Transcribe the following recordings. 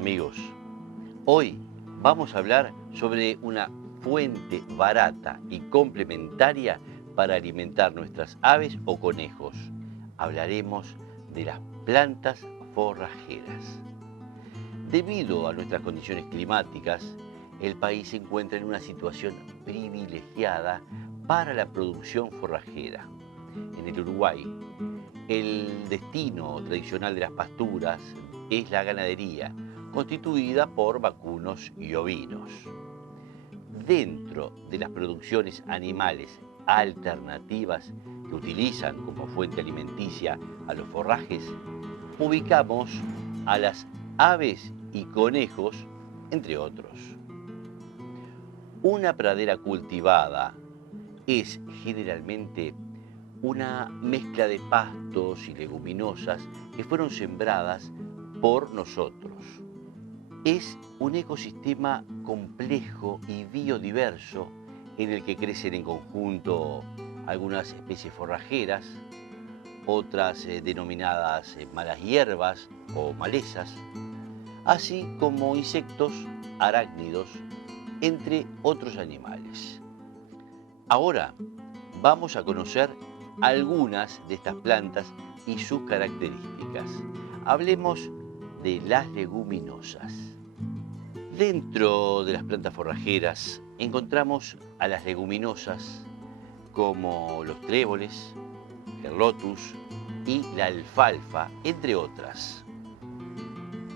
amigos, hoy vamos a hablar sobre una fuente barata y complementaria para alimentar nuestras aves o conejos. Hablaremos de las plantas forrajeras. Debido a nuestras condiciones climáticas, el país se encuentra en una situación privilegiada para la producción forrajera. En el Uruguay, el destino tradicional de las pasturas es la ganadería, constituida por vacunos y ovinos. Dentro de las producciones animales alternativas que utilizan como fuente alimenticia a los forrajes, ubicamos a las aves y conejos, entre otros. Una pradera cultivada es generalmente una mezcla de pastos y leguminosas que fueron sembradas por nosotros. Es un ecosistema complejo y biodiverso en el que crecen en conjunto algunas especies forrajeras, otras denominadas malas hierbas o malezas, así como insectos, arácnidos, entre otros animales. Ahora vamos a conocer algunas de estas plantas y sus características. Hablemos de las leguminosas. Dentro de las plantas forrajeras encontramos a las leguminosas como los tréboles, el lotus y la alfalfa, entre otras.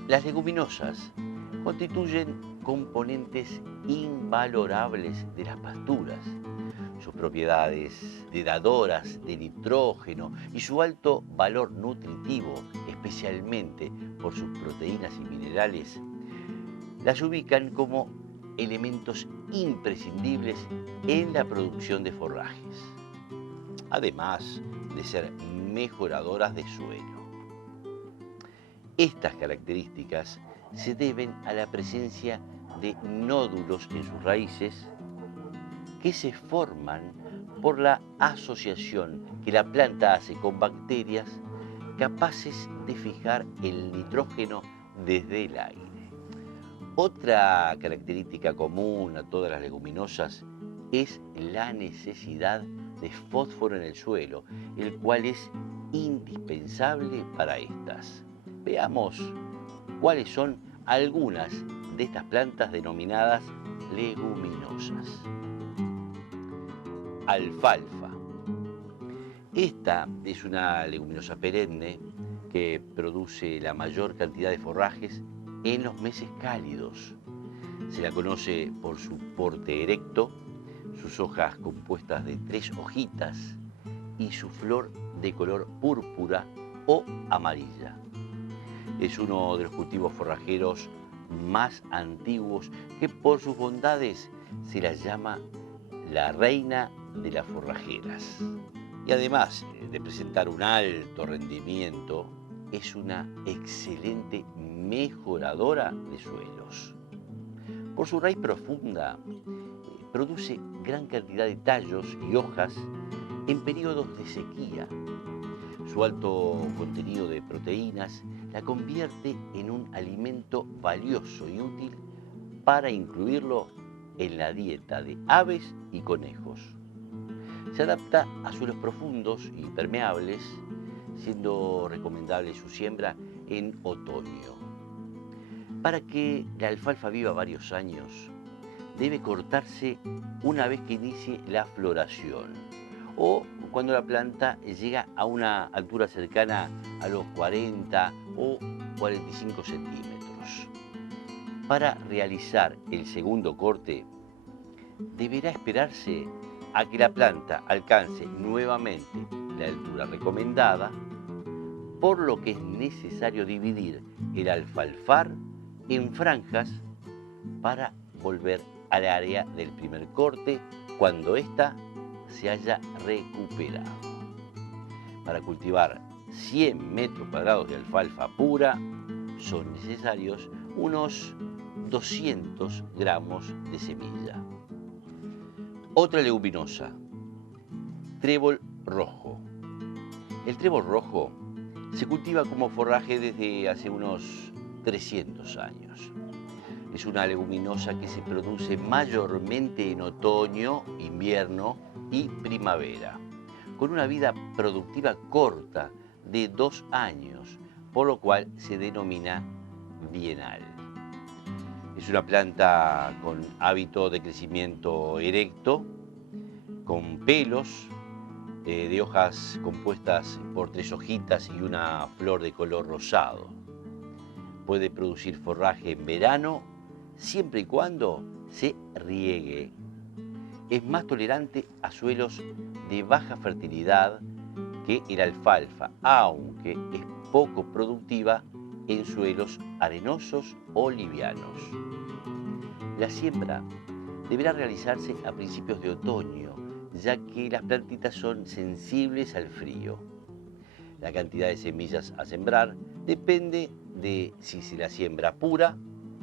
Las leguminosas constituyen componentes invalorables de las pasturas. Sus propiedades dadoras de nitrógeno y su alto valor nutritivo, especialmente por sus proteínas y minerales, las ubican como elementos imprescindibles en la producción de forrajes, además de ser mejoradoras de suelo. Estas características se deben a la presencia de nódulos en sus raíces que se forman por la asociación que la planta hace con bacterias capaces de fijar el nitrógeno desde el aire. Otra característica común a todas las leguminosas es la necesidad de fósforo en el suelo, el cual es indispensable para estas. Veamos cuáles son algunas de estas plantas denominadas leguminosas. Alfalfa. Esta es una leguminosa perenne que produce la mayor cantidad de forrajes en los meses cálidos. Se la conoce por su porte erecto, sus hojas compuestas de 3 hojitas y su flor de color púrpura o amarilla. Es uno de los cultivos forrajeros más antiguos que por sus bondades se la llama la reina de las forrajeras. Y además de presentar un alto rendimiento, es una excelente mejoradora de suelos. Por su raíz profunda, produce gran cantidad de tallos y hojas en periodos de sequía. Su alto contenido de proteínas la convierte en un alimento valioso y útil para incluirlo en la dieta de aves y conejos. Se adapta a suelos profundos y permeables, siendo recomendable su siembra en otoño. Para que la alfalfa viva varios años, debe cortarse una vez que inicie la floración o cuando la planta llega a una altura cercana a los 40 o 45 centímetros. Para realizar el segundo corte, deberá esperarse a que la planta alcance nuevamente la altura recomendada, por lo que es necesario dividir el alfalfar en franjas para volver al área del primer corte cuando ésta se haya recuperado. Para cultivar 100 metros cuadrados de alfalfa pura son necesarios unos 200 gramos de semilla. Otra leguminosa, trébol rojo. El trébol rojo se cultiva como forraje desde hace unos 300 años. Es una leguminosa que se produce mayormente en otoño, invierno y primavera, con una vida productiva corta de 2 años, por lo cual se denomina bienal. Es una planta con hábito de crecimiento erecto, con pelos, de hojas compuestas por 3 hojitas y una flor de color rosado. Puede producir forraje en verano siempre y cuando se riegue. Es más tolerante a suelos de baja fertilidad que el alfalfa, aunque es poco productiva en suelos arenosos o livianos. La siembra deberá realizarse a principios de otoño, ya que las plantitas son sensibles al frío. La cantidad de semillas a sembrar depende de si se la siembra pura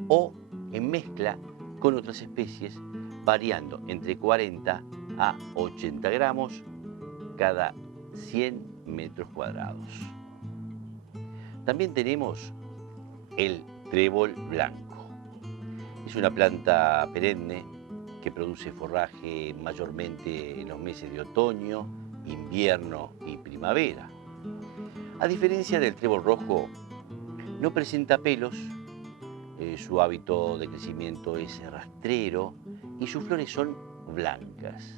o en mezcla con otras especies, variando entre 40 a 80 gramos cada 100 metros cuadrados. También tenemos el trébol blanco. Es una planta perenne que produce forraje mayormente en los meses de otoño, invierno y primavera. A diferencia del trébol rojo, no presenta pelos, su hábito de crecimiento es rastrero y sus flores son blancas.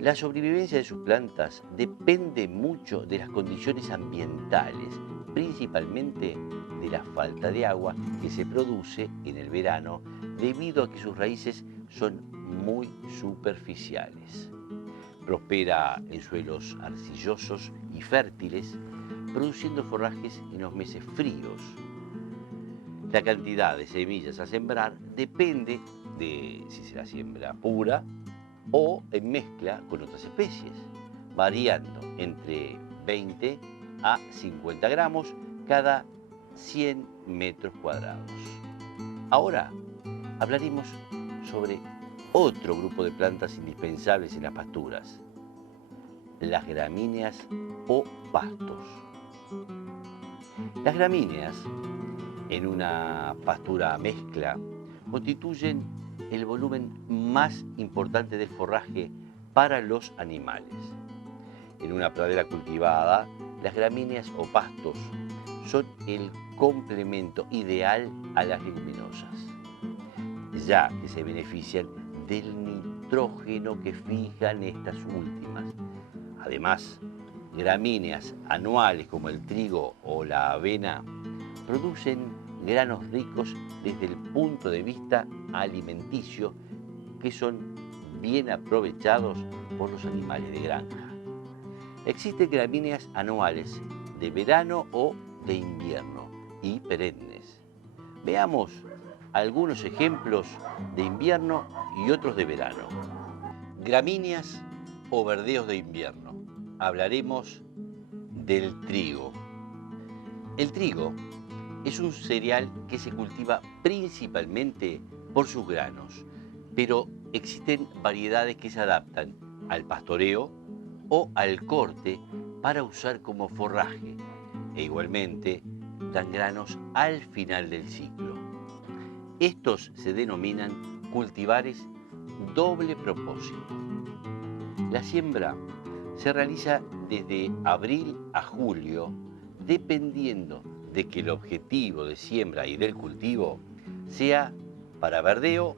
La sobrevivencia de sus plantas depende mucho de las condiciones ambientales, principalmente de la falta de agua que se produce en el verano debido a que sus raíces son muy superficiales. Prospera en suelos arcillosos y fértiles, produciendo forrajes en los meses fríos. La cantidad de semillas a sembrar depende de si se la siembra pura o en mezcla con otras especies, variando entre 20 a 50 gramos cada 100 metros cuadrados. Ahora hablaremos sobre otro grupo de plantas indispensables en las pasturas, las gramíneas o pastos. Las gramíneas, en una pastura mezcla, constituyen el volumen más importante del forraje para los animales. En una pradera cultivada, las gramíneas o pastos son el complemento ideal a las leguminosas, ya que se benefician del nitrógeno que fijan estas últimas. Además, gramíneas anuales como el trigo o la avena producen granos ricos desde el punto de vista alimenticio que son bien aprovechados por los animales de granja. Existen gramíneas anuales de verano o de invierno y perennes. Veamos algunos ejemplos de invierno y otros de verano. Gramíneas o verdeos de invierno. Hablaremos del trigo. El trigo es un cereal que se cultiva principalmente por sus granos, pero existen variedades que se adaptan al pastoreo o al corte para usar como forraje e igualmente dan granos al final del ciclo. Estos se denominan cultivares doble propósito. La siembra se realiza desde abril a julio, dependiendo de que el objetivo de siembra y del cultivo sea para verdeo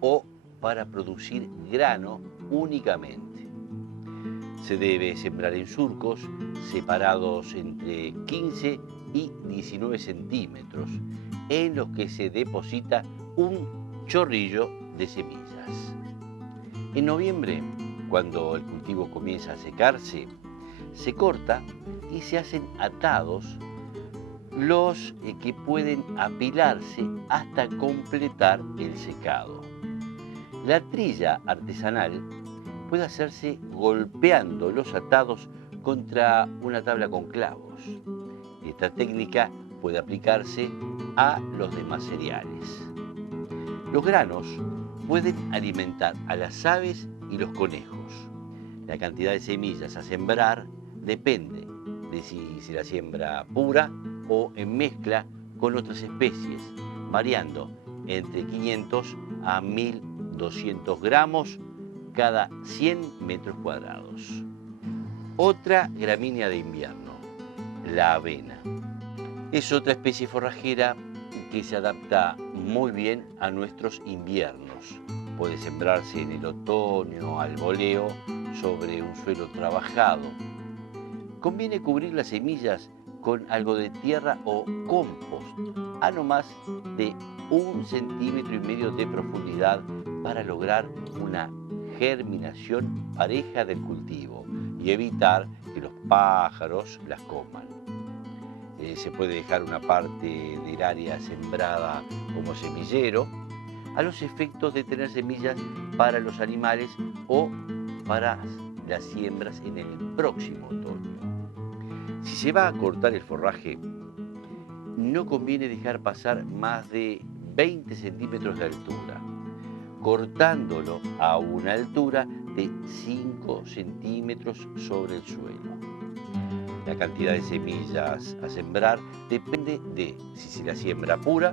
o para producir grano únicamente. Se debe sembrar en surcos separados entre 15 y 19 centímetros, en los que se deposita un chorrillo de semillas. En noviembre, cuando el cultivo comienza a secarse, se corta y se hacen atados los que pueden apilarse hasta completar el secado. La trilla artesanal puede hacerse golpeando los atados contra una tabla con clavos. Esta técnica puede aplicarse a los demás cereales. Los granos pueden alimentar a las aves y los conejos. La cantidad de semillas a sembrar depende de si se la siembra pura o en mezcla con otras especies, variando entre 500 a 1200 gramos cada 100 metros cuadrados. Otra gramínea de invierno, la avena. Es otra especie forrajera que se adapta muy bien a nuestros inviernos. Puede sembrarse en el otoño al voleo sobre un suelo trabajado. Conviene cubrir las semillas con algo de tierra o compost a no más de 1,5 centímetros de profundidad para lograr una germinación pareja del cultivo y evitar que los pájaros las coman. Se puede dejar una parte del área sembrada como semillero a los efectos de tener semillas para los animales o para las siembras en el próximo otoño. Si se va a cortar el forraje, no conviene dejar pasar más de 20 centímetros de altura, cortándolo a una altura de 5 centímetros sobre el suelo. La cantidad de semillas a sembrar depende de si se la siembra pura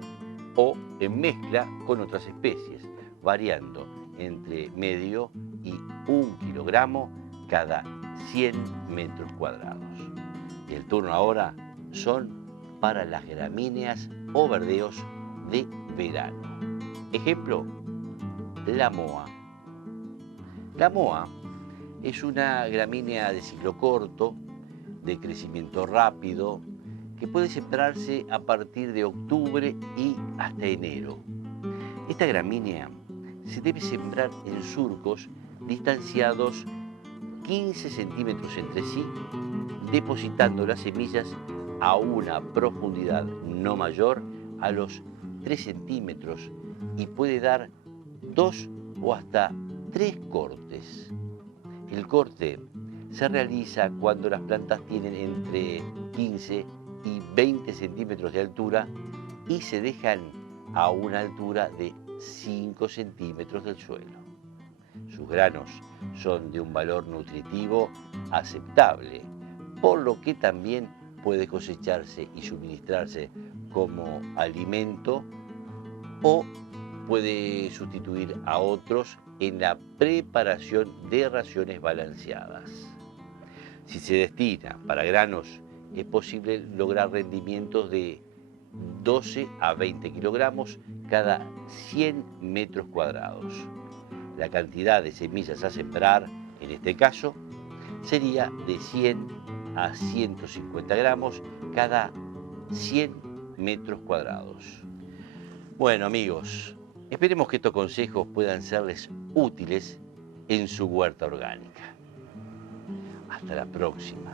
o en mezcla con otras especies, variando entre medio y 1 kilogramo cada 100 metros cuadrados. El turno ahora son para las gramíneas o verdeos de verano. Ejemplo, la moa. La moa es una gramínea de ciclo corto, de crecimiento rápido, que puede sembrarse a partir de octubre y hasta enero. Esta gramínea se debe sembrar en surcos distanciados 15 centímetros entre sí, depositando las semillas a una profundidad no mayor a los 3 centímetros y puede dar 2 o hasta 3 cortes. El corte se realiza cuando las plantas tienen entre 15 y 20 centímetros de altura y se dejan a una altura de 5 centímetros del suelo. Sus granos son de un valor nutritivo aceptable, por lo que también puede cosecharse y suministrarse como alimento o puede sustituir a otros en la preparación de raciones balanceadas. Si se destina para granos, es posible lograr rendimientos de 12 a 20 kilogramos cada 100 metros cuadrados. La cantidad de semillas a sembrar, en este caso, sería de 100 a 150 gramos cada 100 metros cuadrados. Bueno, amigos, esperemos que estos consejos puedan serles útiles en su huerta orgánica. Hasta la próxima.